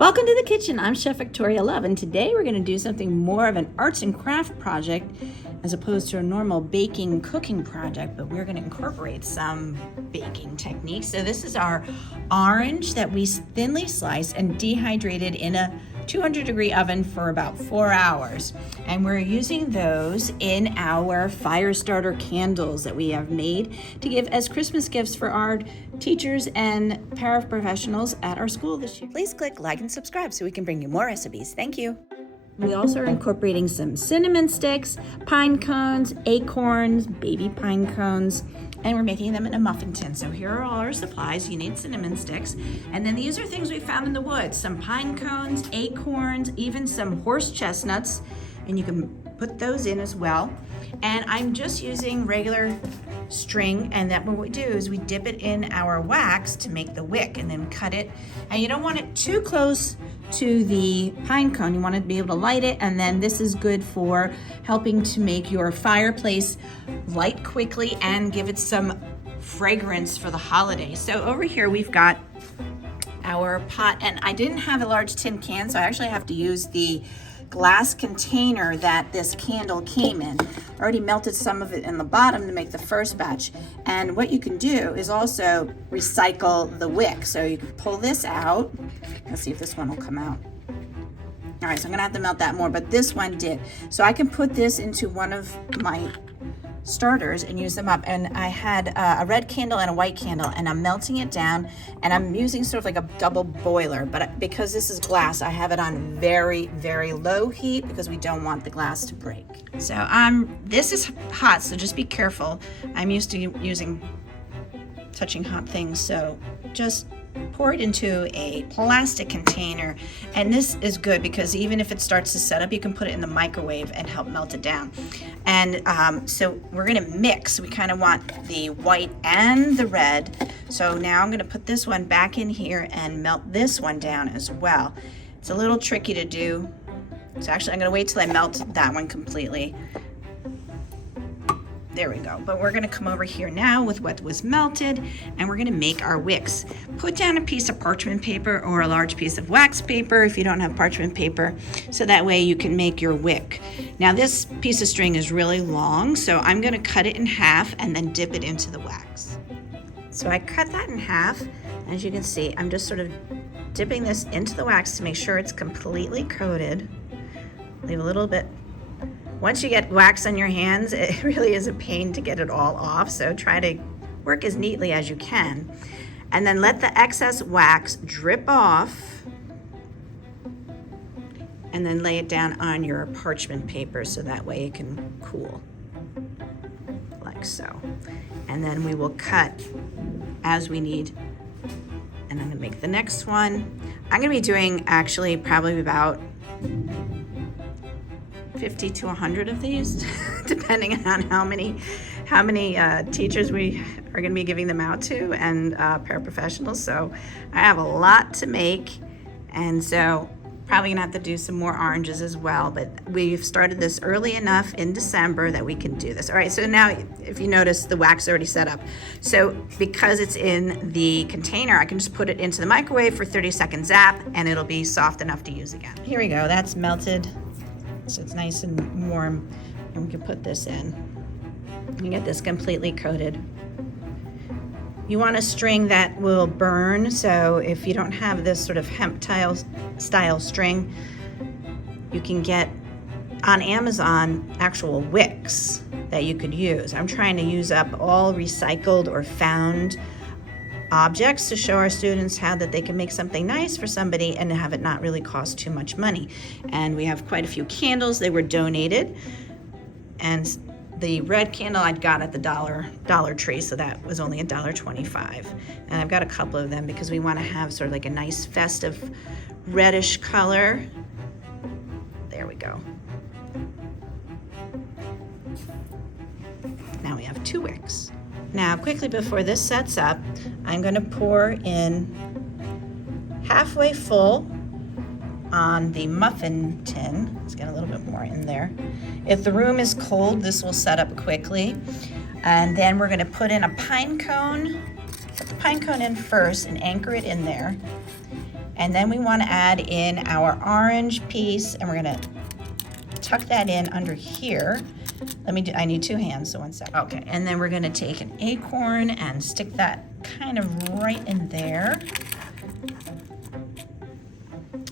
Welcome to the kitchen. I'm Chef Victoria Love, and today we're going to do something more of an arts and craft project as opposed to a normal baking cooking project, but we're going to incorporate some baking techniques. So this is our orange that we thinly sliced and dehydrated in a 200-degree oven for about 4 hours. And we're using those in our fire starter candles that we have made to give as Christmas gifts for our teachers and paraprofessionals at our school this year. Please click like and subscribe so we can bring you more recipes. Thank you. We also are incorporating some cinnamon sticks, pine cones, acorns, baby pine cones, and we're making them in a muffin tin. So here are all our supplies. You need cinnamon sticks. And then these are things we found in the woods, some pine cones, acorns, even some horse chestnuts, and you can put those in as well. And I'm just using regular string, and that what we do is we dip it in our wax to make the wick and then cut it. And you don't want it too close to the pine cone. You want to be able to light it, and then this is good for helping to make your fireplace light quickly and give it some fragrance for the holidays. So over here we've got our pot, and I didn't have a large tin can, so I actually have to use the glass container that this candle came in. I already melted some of it in the bottom to make the first batch. And what you can do is also recycle the wick. So you can pull this out. Let's see if this one will come out. All right, so I'm gonna have to melt that more, but this one did. So I can put this into one of my starters and use them up. And I had a red candle and a white candle, and I'm melting it down, and I'm using sort of like a double boiler, but because this is glass, I have it on very, very low heat because we don't want the glass to break. So this is hot, so just be careful. I'm used to touching hot things, so just pour it into a plastic container. And this is good because even if it starts to set up, you can put it in the microwave and help melt it down. And so we're gonna mix. We kind of want the white and the red. So now I'm gonna put this one back in here and melt this one down as well. It's a little tricky to do. So actually I'm gonna wait till I melt that one completely. There we go. But we're gonna come over here now with what was melted, and we're gonna make our wicks. Put down a piece of parchment paper or a large piece of wax paper if you don't have parchment paper, so that way you can make your wick. Now this piece of string is really long, so I'm gonna cut it in half and then dip it into the wax. So I cut that in half. As you can see, I'm just sort of dipping this into the wax to make sure it's completely coated. Leave a little bit. Once you get wax on your hands, it really is a pain to get it all off, so try to work as neatly as you can. And then let the excess wax drip off, and then lay it down on your parchment paper so that way it can cool, like so. And then we will cut as we need. And I'm gonna make the next one. I'm gonna be doing actually probably about 50 to 100 of these, depending on how many teachers we are going to be giving them out to, and paraprofessionals. So I have a lot to make, and so probably gonna have to do some more oranges as well, but we've started this early enough in December that we can do this. All right, so now if you notice, the wax is already set up. So because it's in the container, I can just put it into the microwave for 30-second zap, and it'll be soft enough to use again. Here we go, that's melted. So it's nice and warm, and we can put this in and get this completely coated. You want a string that will burn, so if you don't have this sort of hemp style string, you can get on Amazon actual wicks that you could use. I'm trying to use up all recycled or found objects to show our students how that they can make something nice for somebody and have it not really cost too much money. And we have quite a few candles. They were donated, and the red candle I'd got at the Dollar Tree, so that was only $1.25. And I've got a couple of them because we want to have sort of like a nice festive reddish color. There we go. Now we have 2 wicks. Now, quickly before this sets up, I'm going to pour in halfway full on the muffin tin. Let's get a little bit more in there. If the room is cold, this will set up quickly. And then we're going to put in a pine cone. Put the pine cone in first and anchor it in there. And then we want to add in our orange piece, and we're going to tuck that in under here. I need 2 hands, so 1 sec. Okay, and then we're going to take an acorn and stick that kind of right in there.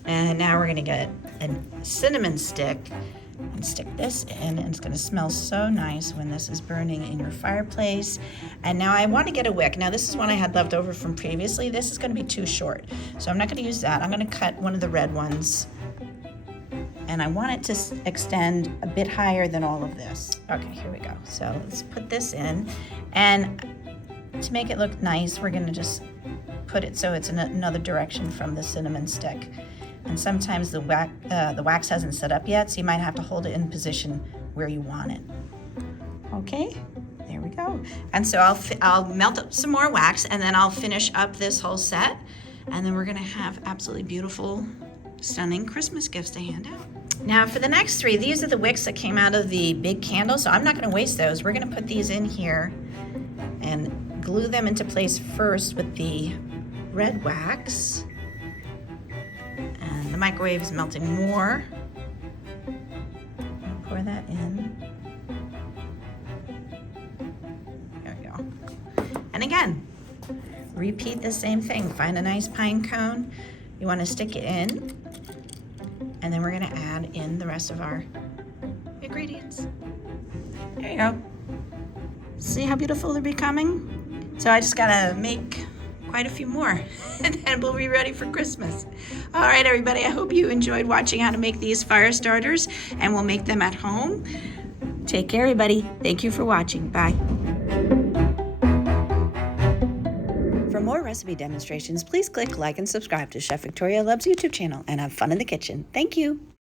And now we're going to get a cinnamon stick and stick this in, and it's going to smell so nice when this is burning in your fireplace. And now I want to get a wick. Now this is one I had left over from previously. This is going to be too short, so I'm not going to use that. I'm going to cut one of the red ones, and I want it to extend a bit higher than all of this. Okay, here we go. So let's put this in, and to make it look nice, we're going to just put it so it's in another direction from the cinnamon stick. And sometimes the wax hasn't set up yet, so you might have to hold it in position where you want it. Okay, there we go. And so I'll melt up some more wax, and then I'll finish up this whole set, and then we're gonna have absolutely beautiful, stunning Christmas gifts to hand out. Now for the next 3, these are the wicks that came out of the big candle, so I'm not gonna waste those. We're gonna put these in here and glue them into place first with the red wax. And the microwave is melting more. Pour that in. There we go. And again, repeat the same thing. Find a nice pine cone. You want to stick it in. And then we're going to add in the rest of our ingredients. There you go. See how beautiful they're becoming? So I just got to make quite a few more, and then we'll be ready for Christmas. All right, everybody, I hope you enjoyed watching how to make these fire starters, and we'll make them at home. Take care, everybody. Thank you for watching. Bye. For more recipe demonstrations, please click like and subscribe to Chef Victoria Loves YouTube channel, and have fun in the kitchen. Thank you.